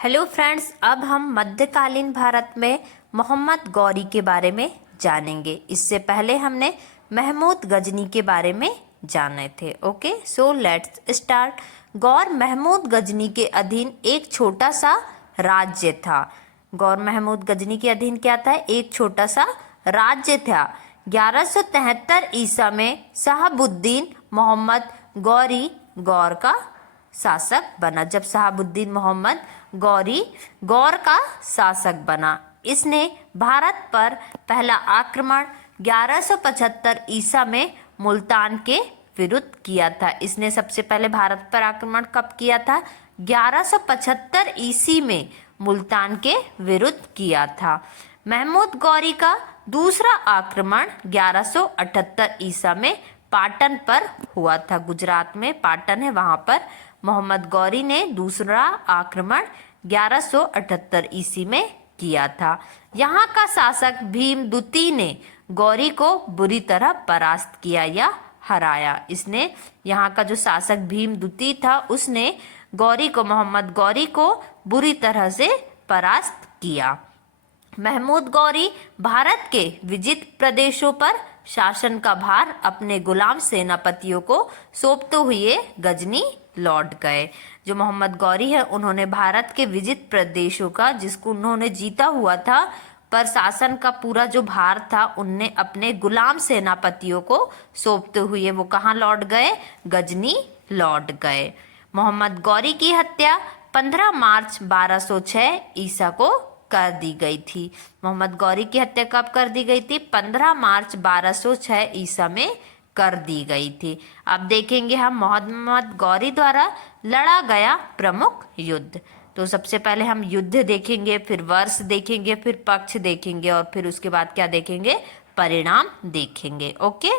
Hello friends, अब हम मध्यकालीन भारत में मोहम्मद गौरी के बारे में जानेंगे। इससे पहले हमने महमूद गजनी के बारे में जाने थे। Okay, so let's start. Ghor Mahmud Ghazni के अधीन एक छोटा सा राज्य था। गौर महमूद गजनी के अधीन क्या था? एक छोटा सा राज्य था। 1173 ईसा में शहाबुद्दीन मोहम्मद गौरी गौर का शासक बना। जब शहाबुद्दीन मोहम्मद गौरी गौर का शासक बना, इसने भारत पर पहला आक्रमण 1175 ईसा में मुल्तान के विरुद्ध किया था। इसने सबसे पहले भारत पर आक्रमण कब किया था? 1175 ईसी में मुल्तान के विरुद्ध किया था। महमूद गौरी का दूसरा आक्रमण 1178 ईसा में पाटन पर हुआ था। गुजरात में पाटन है, वहां पर मोहम्मद गौरी ने दूसरा आक्रमण 1178 ईसी में किया था। यहाँ का शासक भीम द्वितीय ने गौरी को बुरी तरह परास्त किया या हराया। इसने, यहाँ का जो शासक भीम द्वितीय था, उसने मोहम्मद गौरी को बुरी तरह से परास्त किया। महमूद गौरी भारत के विजित प्रदेशों पर शासन का भार अपने गुलाम सेनापतियों को सौंपते हुए गजनी लौट गए। जो मोहम्मद गौरी है, उन्होंने भारत के विजित प्रदेशों का, जिसको उन्होंने जीता हुआ था, पर शासन का पूरा जो भार था, उनने अपने गुलाम सेनापतियों को सौंपते हुए वो कहाँ लौट गए? गजनी लौट गए। मोहम्मद गौरी की हत्या 15 मार्च 1206 ईसा को कर दी गई थी। मोहम्मद गौरी की हत्या कब कर दी गई थी? 15 मार्च 1206 ईसा में कर दी गई थी। अब देखेंगे हम मोहम्मद गौरी द्वारा लड़ा गया प्रमुख युद्ध। तो सबसे पहले हम युद्ध देखेंगे, फिर वर्ष देखेंगे, फिर पक्ष देखेंगे, और फिर उसके बाद क्या देखेंगे? परिणाम देखेंगे। ओके,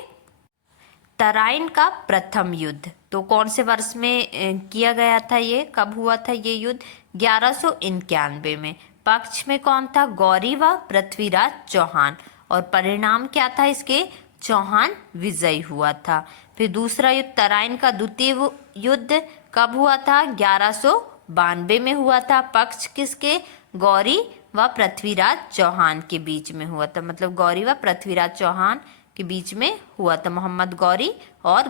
तराइन का प्रथम युद्ध तो कौन से वर्ष में किया गया था? ये कब हुआ था ये युद्ध? 1191 में। पक्ष में कौन था? गौरी व पृथ्वीराज चौहान। और परिणाम क्या था इसके? चौहान विजयी हुआ था। फिर दूसरा युद्ध, तराइन का द्वितीय युद्ध कब हुआ था? 1192 में हुआ था। पक्ष किसके? गौरी व पृथ्वीराज चौहान के बीच में हुआ था। मतलब गौरी व पृथ्वीराज चौहान के बीच में हुआ था। मोहम्मद गौरी और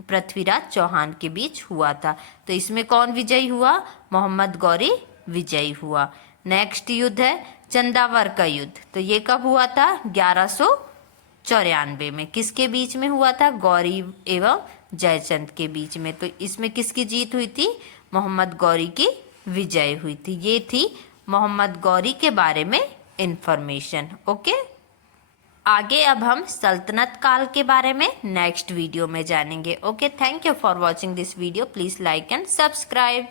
पृथ्वीराज चौहान के बीच हुआ था। तो इसमें कौन विजयी हुआ? मोहम्मद गौरी विजयी हुआ। नेक्स्ट युद्ध है चंदावर का युद्ध। तो ये कब हुआ था? 1194 में। किसके बीच में हुआ था? गौरी एवं जयचंद के बीच में। तो इसमें किसकी जीत हुई थी? मोहम्मद गौरी की विजय हुई थी। ये थी मोहम्मद गौरी के बारे में इंफॉर्मेशन। ओके, आगे अब हम सल्तनत काल के बारे में नेक्स्ट वीडियो में जानेंगे। Okay, thank you for watching this video. Please like and subscribe.